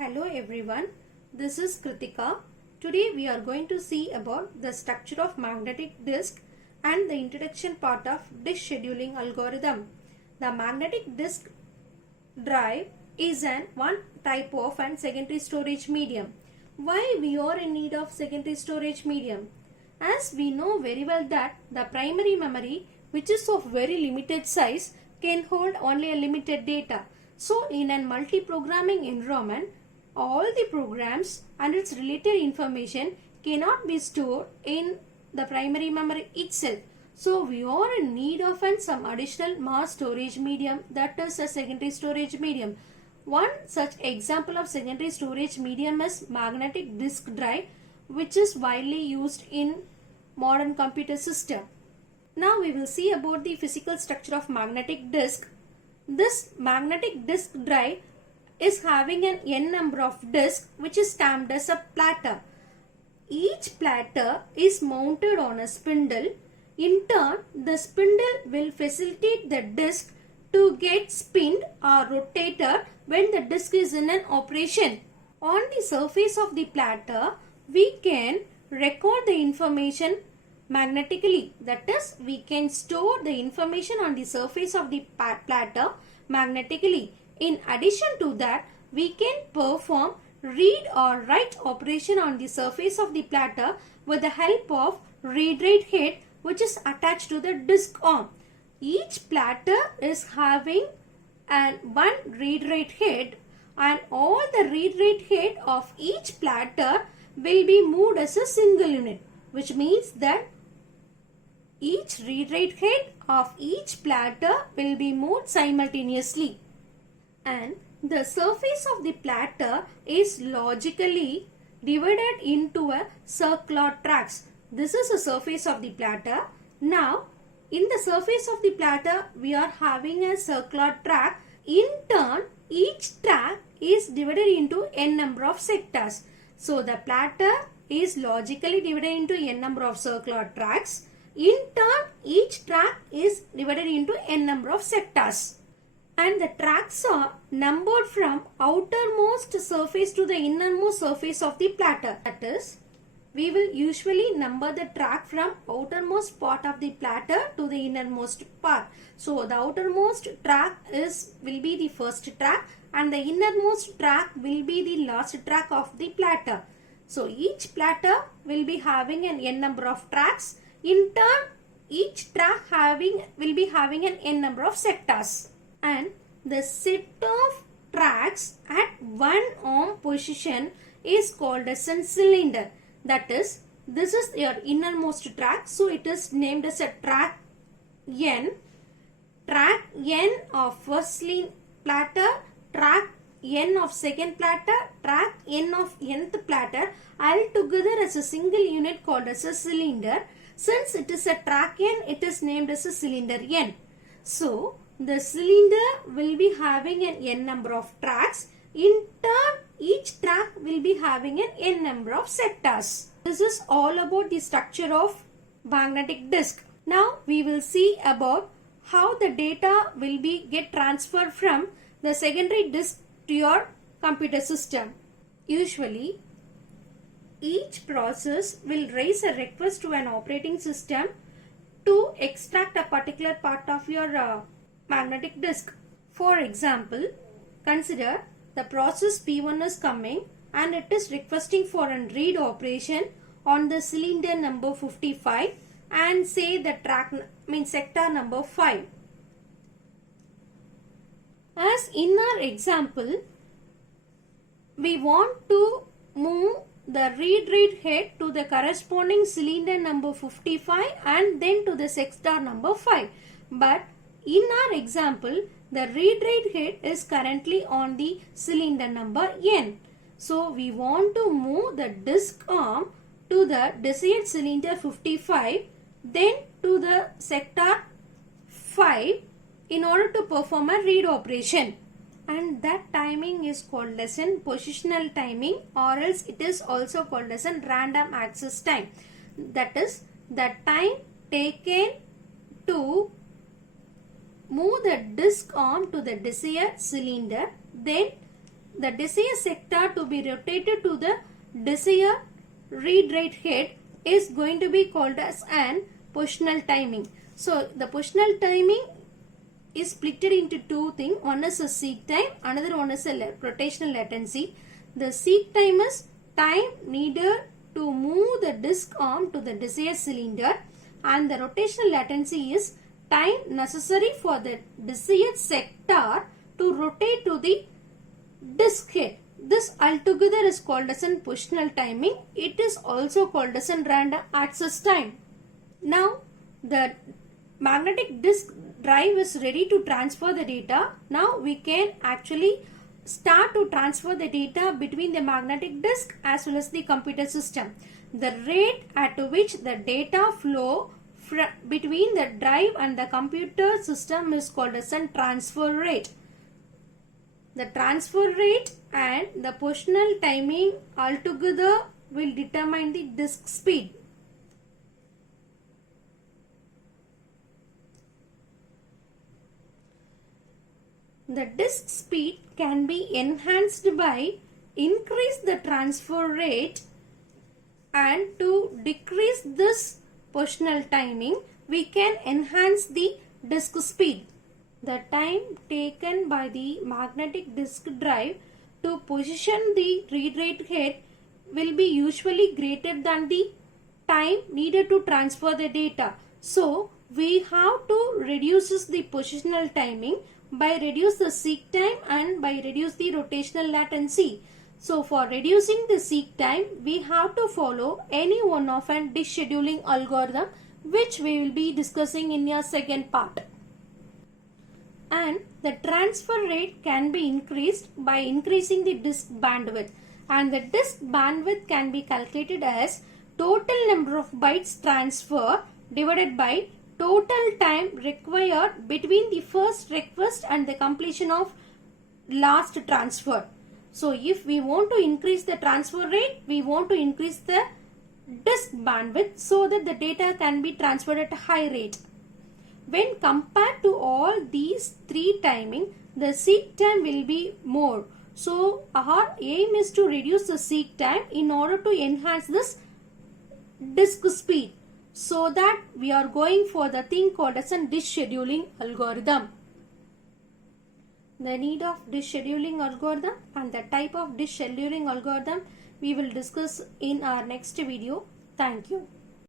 Hello everyone, this is Kritika. Today we are going to see about the structure of magnetic disk and the introduction part of disk scheduling algorithm. The magnetic disk drive is one type of and secondary storage medium. Why we are in need of secondary storage medium? As we know very well that the primary memory, which is of very limited size, can hold only a limited data. So in a multi-programming environment, all the programs and its related information cannot be stored in the primary memory itself. So we are in need of some additional mass storage medium, that is a secondary storage medium. One such example of secondary storage medium is magnetic disk drive, which is widely used in modern computer system. Now we will see about the physical structure of magnetic disk. This magnetic disk drive is having an n number of disks which is stamped as a platter. Each platter is mounted on a spindle. In turn, the spindle will facilitate the disk to get spinned or rotated when the disk is in an operation. On the surface of the platter, we can record the information magnetically. That is, we can store the information on the surface of the platter magnetically. In addition to that, we can perform read or write operation on the surface of the platter with the help of read-write head, which is attached to the disk arm. Each platter is having one read-write head, and all the read-write head of each platter will be moved as a single unit, which means that each read-write head of each platter will be moved simultaneously. And the surface of the platter is logically divided into a circular tracks. This is the surface of the platter. Now, in the surface of the platter, we are having a circular track. In turn, each track is divided into n number of sectors. So, the platter is logically divided into n number of circular tracks. In turn, each track is divided into n number of sectors. And the tracks are numbered from outermost surface to the innermost surface of the platter. That is, we will usually number the track from outermost part of the platter to the innermost part. So, the outermost track will be the first track, and the innermost track will be the last track of the platter. So, each platter will be having an n number of tracks. In turn, each track will be having an n number of sectors. And the set of tracks at one arm position is called as a cylinder. That is, this is your innermost track, so it is named as a track N. Track N of first platter, track N of second platter, track N of nth platter, all together as a single unit called as a cylinder. Since it is a track N, it is named as a cylinder N. So, the cylinder will be having an n number of tracks. In turn, each track will be having an n number of sectors. This is all about the structure of magnetic disk. Now, we will see about how the data will get transferred from the secondary disk to your computer system. Usually, each process will raise a request to an operating system to extract a particular part of your magnetic disk. For example, consider the process P1 is coming and it is requesting for a read operation on the cylinder number 55 and say the sector number 5. As in our example, we want to move the read-write head to the corresponding cylinder number 55 and then to the sector number 5. But in our example, the read-write head is currently on the cylinder number N. So, we want to move the disk arm to the desired cylinder 55, then to the sector 5 in order to perform a read operation. And that timing is called as in positional timing, or else it is also called as in random access time. That is, the time taken to move the disk arm to the desired cylinder, then the desired sector to be rotated to the desired read write head is going to be called as an positional timing. So the positional timing is split into two things. One is a seek time, another one is a rotational latency. The seek time is time needed to move the disk arm to the desired cylinder, and the rotational latency is time necessary for the desired sector to rotate to the disk head. This altogether is called as an positional timing. It is also called as a random access time. Now the magnetic disk drive is ready to transfer the data. Now we can actually start to transfer the data between the magnetic disk as well as the computer system. The rate at which the data flow between the drive and the computer system is called as a transfer rate. The transfer rate and the positional timing altogether will determine the disk speed. The disk speed can be enhanced by increase the transfer rate, and to decrease this positional timing we can enhance the disk speed. The time taken by the magnetic disk drive to position the read write head will be usually greater than the time needed to transfer the data. So we have to reduce the positional timing by reduce the seek time and by reduce the rotational latency. So for reducing the seek time, we have to follow any one of an disk scheduling algorithm, which we will be discussing in your second part. And the transfer rate can be increased by increasing the disk bandwidth, and the disk bandwidth can be calculated as total number of bytes transfer divided by total time required between the first request and the completion of last transfer. So if we want to increase the transfer rate, we want to increase the disk bandwidth so that the data can be transferred at a high rate. When compared to all these three timing, the seek time will be more. So our aim is to reduce the seek time in order to enhance this disk speed, so that we are going for the thing called as a disk scheduling algorithm. The need of disk scheduling algorithm and the type of disk scheduling algorithm we will discuss in our next video. Thank you.